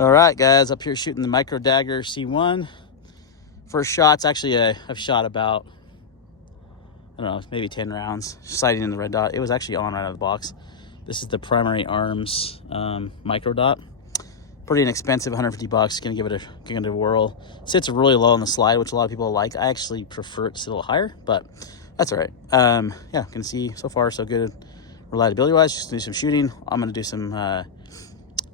All right, guys, up here shooting the Micro Dagger C1. First shots, actually, I've shot about, I don't know, maybe 10 rounds, sighting in the red dot. It was actually on right out of the box. This is the Primary Arms Micro Dot. Pretty inexpensive, 150 bucks. Gonna give it a whirl. It sits really low on the slide, which a lot of people like. I actually prefer it to sit a little higher, but that's all right. Yeah, can see so far so good reliability wise. Just gonna do some shooting. I'm gonna do some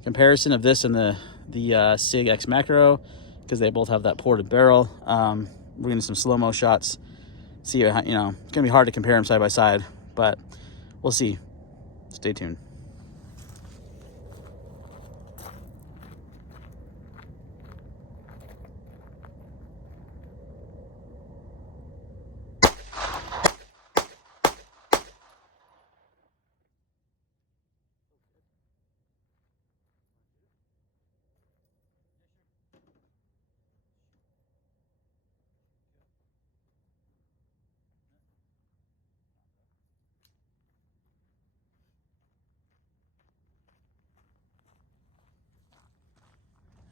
comparison of this and the Sig X Macro, because they both have that ported barrel. We're gonna do some slow-mo shots. See, it's gonna be hard to compare them side by side, but we'll see. Stay tuned.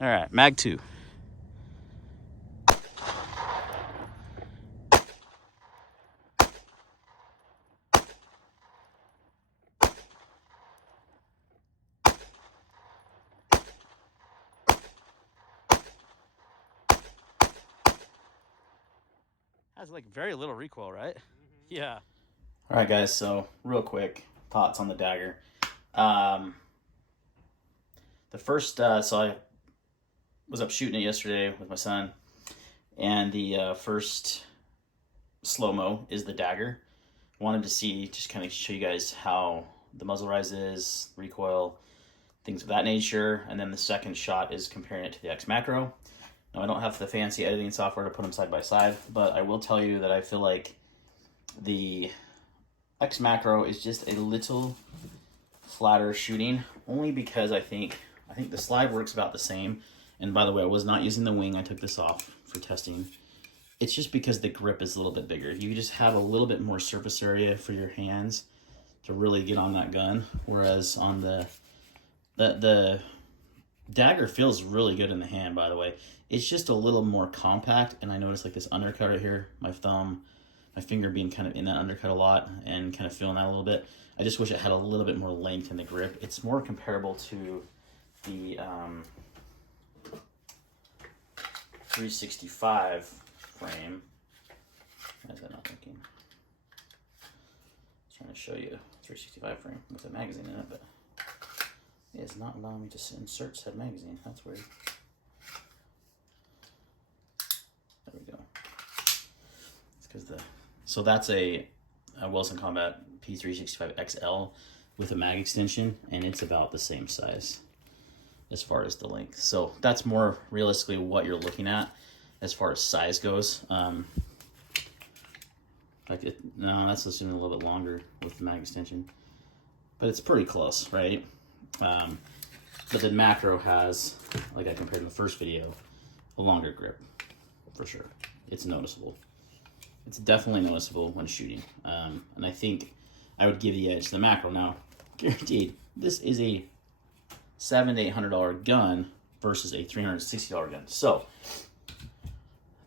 All right, mag 2. Has like very little recoil, right? Yeah. All right, guys, so real quick thoughts on the Dagger. The first, so I was up shooting it yesterday with my son, and the first slow-mo is the Dagger. Wanted to see, just kind of show you guys how the muzzle rise is, recoil, things of that nature, and then the second shot is comparing it to the X Macro. Now, I don't have the fancy editing software to put them side by side, but I will tell you that I feel like the X Macro is just a little flatter shooting, only because I think the slide works about the same. And by the way, I was not using the wing. I took this off for testing. It's just because the grip is a little bit bigger. You just have a little bit more surface area for your hands to really get on that gun, whereas on the Dagger feels really good in the hand, by the way. It's just a little more compact, and I noticed like this undercut right here, my thumb, my finger being kind of in that undercut a lot and kind of feeling that a little bit. I just wish it had a little bit more length in the grip. It's more comparable to the 365 frame. Why is that not thinking? I was trying to show you a 365 frame with a magazine in it, but it is not allowing me to insert said magazine. That's weird. There we go. It's because so that's a Wilson Combat P365 XL with a mag extension, and it's about the same size as far as the length. So that's more realistically what you're looking at as far as size goes. No, that's assuming a little bit longer with the mag extension, but it's pretty close, right? But the Macro has, like I compared in the first video, a longer grip, for sure. It's noticeable. It's definitely noticeable when shooting. And I think I would give the edge to the Macro. Now, guaranteed, this is a $700 to $800 gun versus a $360 gun. So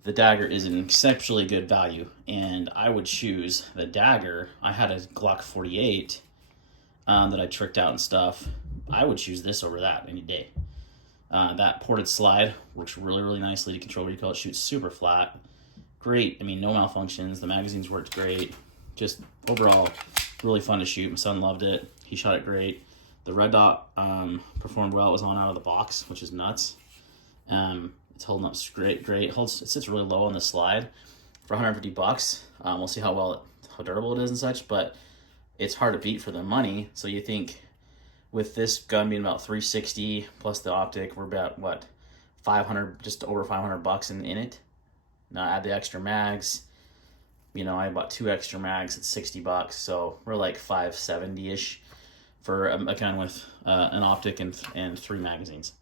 the Dagger is an exceptionally good value, and I would choose the Dagger. I had a Glock 48 that I tricked out and stuff. I would choose this over that any day. That ported slide works really, really nicely to control recoil. It shoots super flat. Great. I mean, no malfunctions. The magazines worked great. Just overall, really fun to shoot. My son loved it. He shot it great. The red dot performed well. It was on out of the box, which is nuts. It's holding up great. It sits really low on the slide for 150 bucks. We'll see how durable it is and such, but it's hard to beat for the money. So you think with this gun being about 360 plus the optic, we're about what, 500, just over 500 bucks in it. Now add the extra mags. I bought 2 extra mags at 60 bucks, so we're like 570-ish for a gun with an optic and 3 magazines.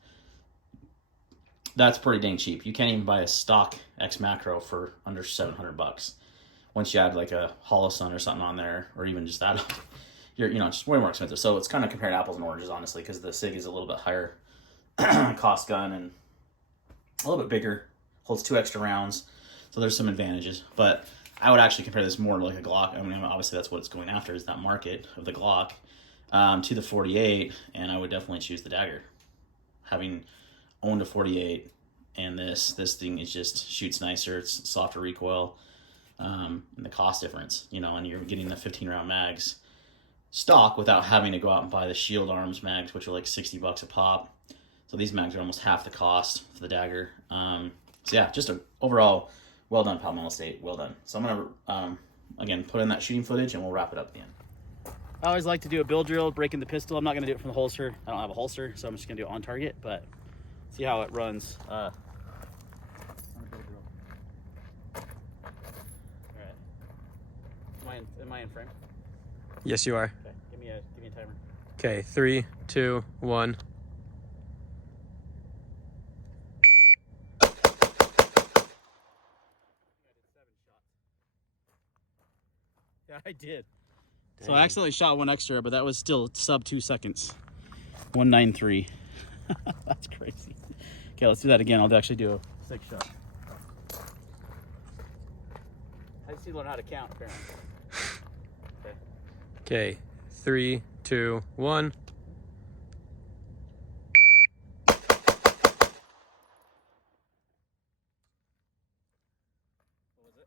That's pretty dang cheap. You can't even buy a stock X Macro for under 700 bucks. Once you add like a Hollow Sun or something on there, or even just that, you're just way more expensive. So it's kind of comparing apples and oranges, honestly, because the Sig is a little bit higher cost gun and a little bit bigger, holds 2 extra rounds, so there's some advantages. But I would actually compare this more to like a Glock. I mean, obviously that's what it's going after, is that market of the Glock, to the 48, and I would definitely choose the Dagger. Having owned a 48, and this thing is just shoots nicer, it's softer recoil, and the cost difference, you know, and you're getting the 15 round mags stock without having to go out and buy the Shield Arms mags, which are like $60 a pop. So these mags are almost half the cost for the Dagger. So yeah, just a overall well done, Palmetto State, well done. So I'm gonna again put in that shooting footage and we'll wrap it up at the end. I always like to do a bill drill, breaking the pistol. I'm not gonna do it from the holster. I don't have a holster, so I'm just gonna do it on target, but see how it runs. All right. Am I in frame? Yes, you are. Okay. Give me a timer. Okay, 3, 2, 1. Yeah, I did. Dang. So I accidentally shot 1 extra, but that was still sub 2 seconds. 193. That's crazy. Okay, let's do that again. I'll actually do a 6 shot. I just need to learn how to count, apparently. Okay, 3, 2, 1. What was it?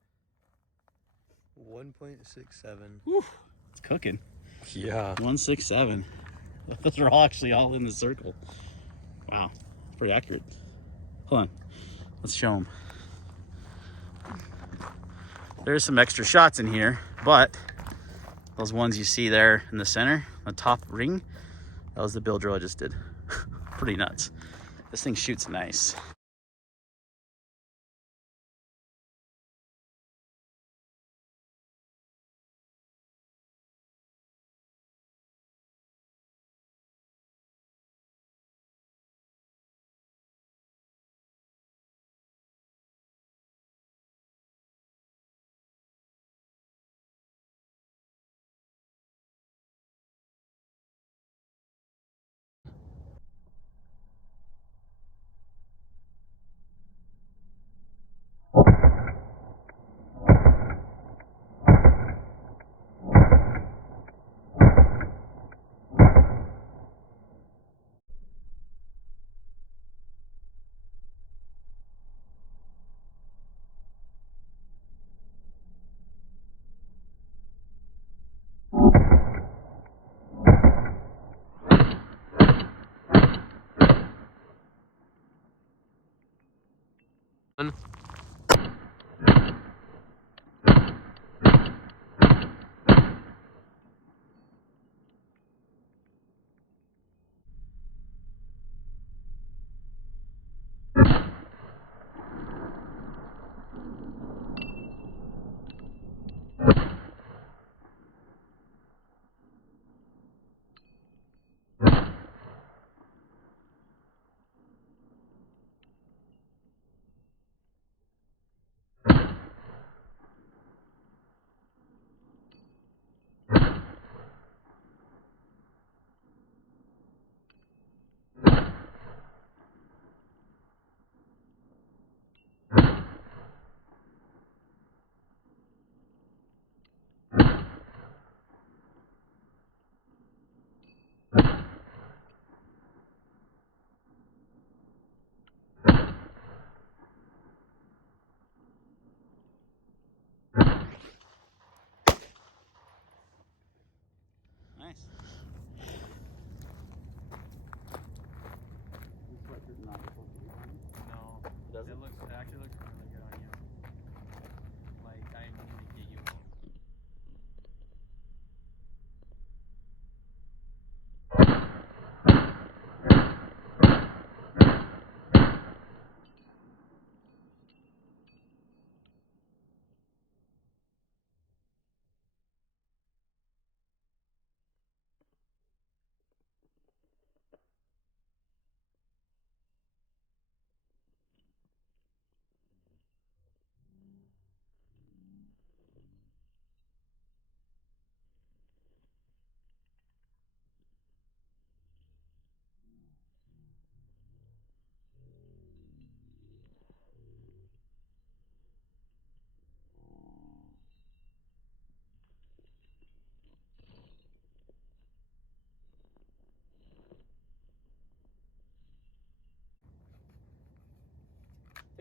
1.67. Whew, it's cooking. Yeah. 167. Those are all actually all in the circle. Wow, pretty accurate. Hold on, let's show them. There's some extra shots in here, but those ones you see there in the center, the top ring, that was the bill drill I just did. Pretty nuts. This thing shoots nice.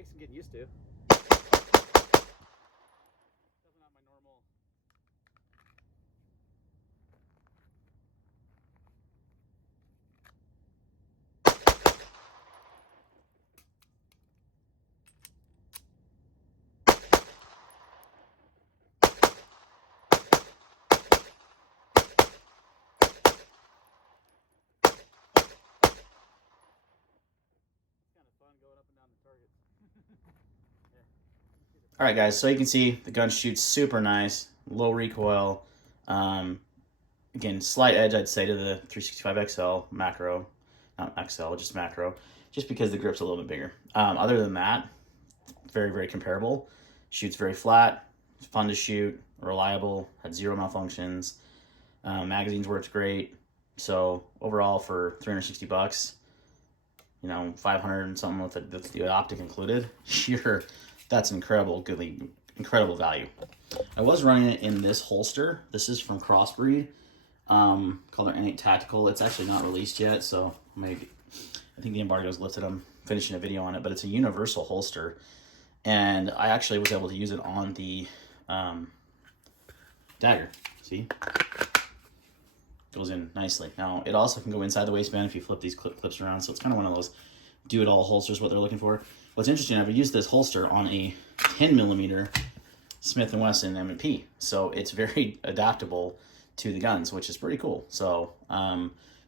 takes some getting used to. Doesn't have my normal. All right, guys, so you can see the gun shoots super nice, low recoil. Again, slight edge, I'd say, to the 365 XL macro, not XL, just macro, just because the grip's a little bit bigger. Other than that, very, very comparable. Shoots very flat, fun to shoot, reliable, had 0 malfunctions. Magazines worked great. So overall, for $360, you know, 500 and something with the optic included, that's incredible value. I was running it in this holster. This is from Crossbreed, called their N8 Tactical. It's actually not released yet, so maybe I think the embargo's lifted. I'm finishing a video on it, but it's a universal holster, and I actually was able to use it on the Dagger. See? Goes in nicely. Now, it also can go inside the waistband if you flip these clips around, so it's kind of one of those do-it-all holsters, what they're looking for. What's interesting, I've used this holster on a 10mm Smith & Wesson M&P, so it's very adaptable to the guns, which is pretty cool. So,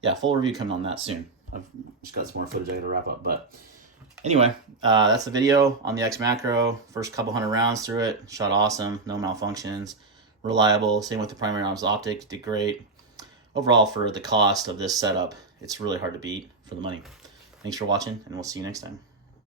yeah, full review coming on that soon. I've just got some more footage I got to wrap up, but anyway, that's the video on the X Macro. First couple hundred rounds through it, shot awesome, no malfunctions, reliable. Same with the primary arms optic, did great. Overall, for the cost of this setup, it's really hard to beat for the money. Thanks for watching, and we'll see you next time.